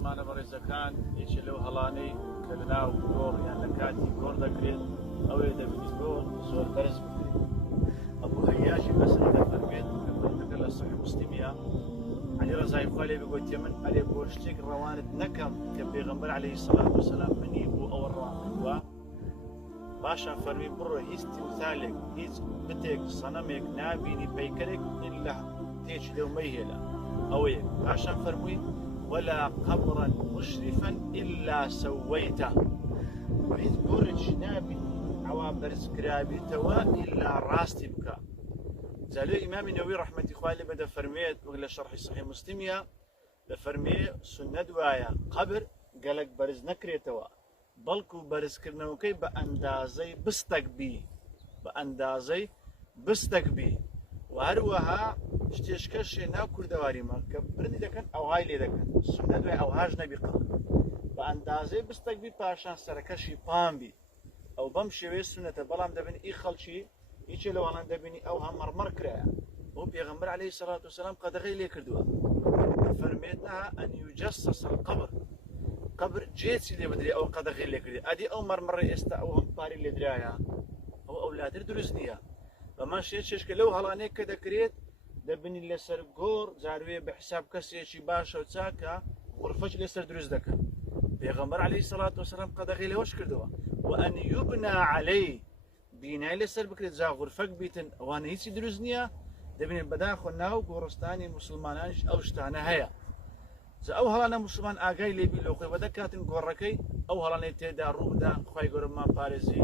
مسلمانە بەڕێزەکان هیچ لەو هەڵانەی کە لەناو گۆڕ یان لە کاتی گۆڕ دەکرێت ئەوەیە دەبێت گۆڕ زۆر بەرز بکرێت. ئەبوو هەیاشی بەسەری دەفەرمێت کە فەرمەکە لە سەحیح موسلیمە عەلی ڕەزای خوا لێ بگوتێ من ئەرێ بۆ شتێک ڕەوانت نەکەم کە پێغەمبەر عەلەیهی سەڵات وسەلام منی بۆ ئەوە ڕەوان کردووە باشە فەرمی بڕۆ هیچ تیمسالێک هیچ بتێک سەنەمێک نابینی پەیکەرێک ئیلا تێکی لەو مەیهێلە ئەوەیە. پاشان فەرمووی ولا قبرا مشرفا إلا سويته وهيز بورج نابي عوابر سكرابي توا إلا راستي بكا. زالو إمام النووي رحمة إخواني بدا فرميت ولا شرح صحيح مسلمية لفرمي سنة دوايا قبر قالك برز نكري توا بلكو برز كرنوكي بأندازي بستك بي وهروها شتێشکەشێ ناو کوردەواریمە کە بردی دەکەن ئەوهای لێ دەکەن سنە دوای ئەوهاش نەبی قبر بە ئەندازەی بستەک بی پاشان سەرەکەشی پام بی ئەو بەم شێوەیە سنەتە. بەڵام دەبێت ئی خەڵکی هیچێ لەوانان دەبینی ئەو هەمەڕمەڕ کرایە بۆ پێغەمبەر عەلەیهی سەڵات وسەلام قەدەغەی لێ کردووە فەرمێت نەها ئەن یوجەسەس القەبر قەبر جێچی لێ بدرێ ئەو قەدەغەی لێ کردی ئەدی ئەو مەرمەڕی ئێستا ئەو هەم پاری لێ درایە ئەو ئەولادر دروست نییە. بەمان شێشکە لەو هەڵانەیە کە دەکرێت دەبنی لەسەر گۆڕ جاروێ بە حساب کەسێکی باشە و چاکە غورفەش لەسەر دروست دەکەن. پێغەمبەر عەلەیهی سەڵات وسەلام قەدەغەی لەوەش کردەوە وئەن یوبنا عەلەیه بینای لەسەر بکرێت جا غورفەک بیتن ئەوانە هیچی دروست نییە دەبینێت بەداخۆ ناو گۆڕستانی مسلمانانیش ئەو شتانە هەیە. ئەو هەڵانە مسلمان ئاگای لێبی لەو خۆی بەدەکاتن گۆڕەکەی ئەو هەڵانەی تێدا ڕوودا خوای گەورەمان پارێزی.